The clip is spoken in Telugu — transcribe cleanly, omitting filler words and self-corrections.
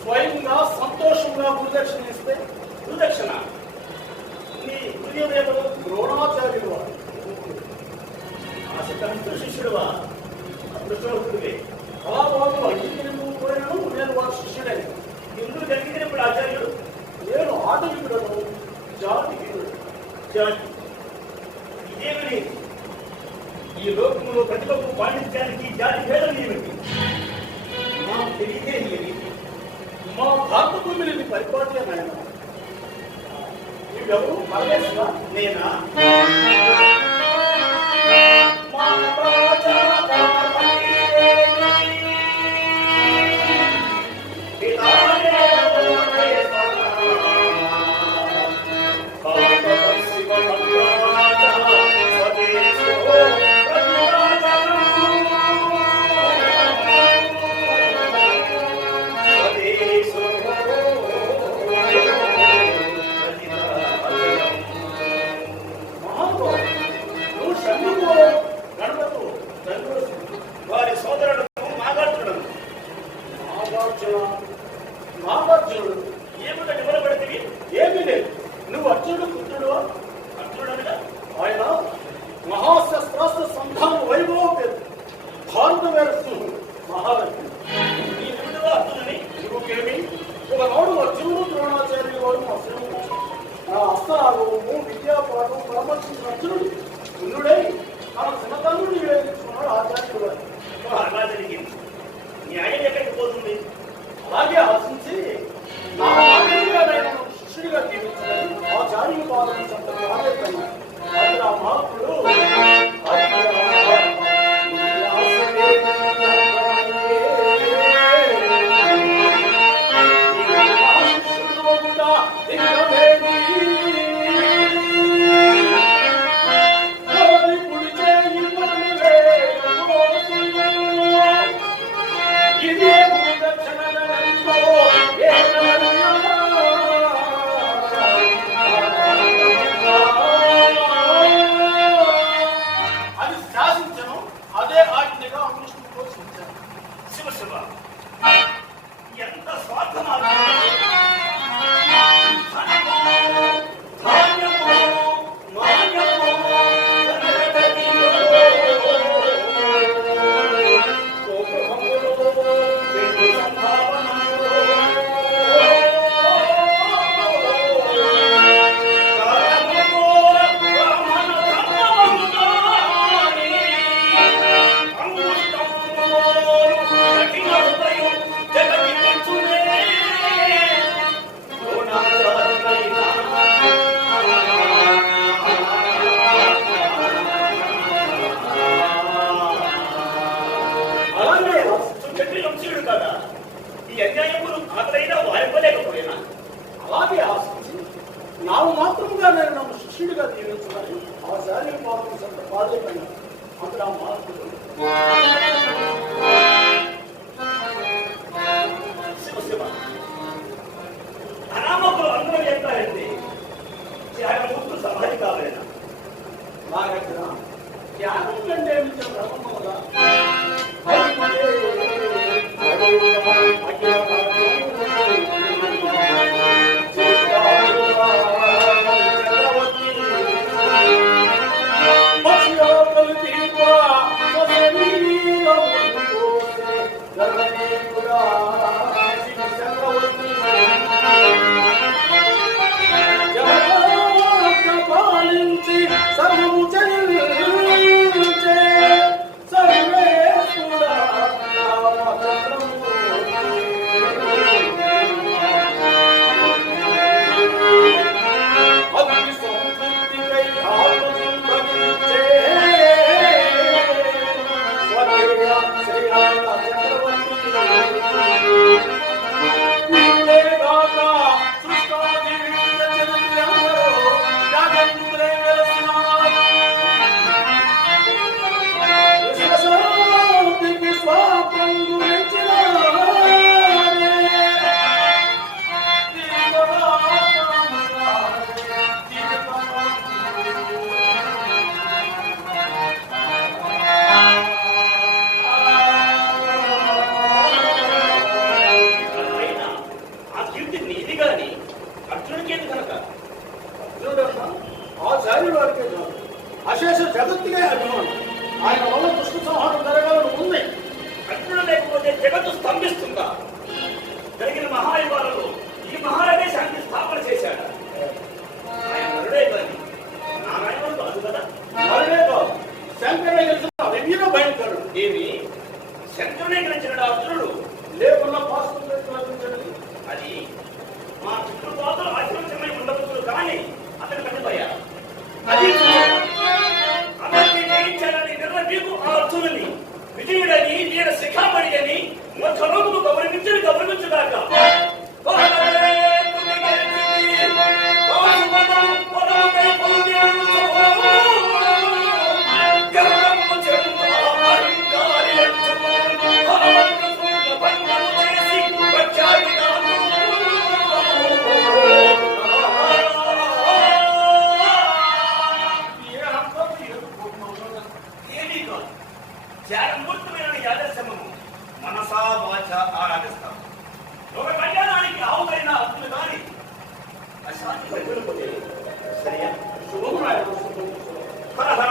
స్వయంగా సంతోషంగా గురుదక్షిణ ఇస్తే గురుదక్షిణ నీ గురుదేవుడు ద్రోణాచార్యుడు ఆశిత శిష్యుడువా అదృష్టవంతుడివే అలా వాళ్ళు ఇంటికి నువ్వు పోయినాను నేను వాళ్ళ శిష్యుడే ఇందుకు కలిగినప్పుడు ఆచార్యుడు నేను ఆటవికుడను జాతికుడు జాతి ఇదేమని ఈ లోకంలో ప్రతిభకు పాటించడానికి జాతి భేదం ఏమిటి మాకు తెలియదేమి మా భారత భూమిని పరిపాటి నాయన నువ్వెవరు పరమేశ్వర నేనా ನಾವು ಮಾತ್ರముగా నేను నన్ను శిష్యుడిగా దీవించుకొని ఆ శారీరక పాత్ర బాధ్యతగా అక్కడ ఆ మార్పు అనామకులు అందరూ చెప్తారండి త్యాగముక్తులు సమాధి కావాలన్నా నా దగ్గర త్యాగం కంటే బ్రహ్మముగా అశేష జగత్తుగా అభిమానం ఆయన వల్ల దుష్ట సంహారం జరగాలని ఉంది. అర్జునుడు లేకపోతే జగత్తు స్తంభిస్తుందా? జరిగిన మహాయుగాలలో ఈ మహారాజే శాంతి స్థాపన చేశాడు. ఆయన నరుడే కానీ నారాయణుడు కాదు కదా. నరుడే కాదు, శంకరుడే గెలిచిన వెయ్యిన భయంకరుడు. ఏమి శంకరుడే గెలిచిన అర్జునుడు లేకున్నా పాస్పులు లభించండి. అది మా చుట్టుపాతలు ఆచరించమై ఉండవచ్చు కానీ అతను కట్టిపోయారు. అది అతన్ని జయించాలని నిర్ణయించు ఆ అర్జునుని విజయుడని వీర శిఖామణి అని మొత్త రోజులు గౌరవించుగాక. మనసా వాచ ఆరాధిస్తాం. ఒక కళ్యాణానికి ఆవుదైన అర్థులు కానీ అశాంతి దగ్గరపోతే సరియా శుభమురాయ హర హర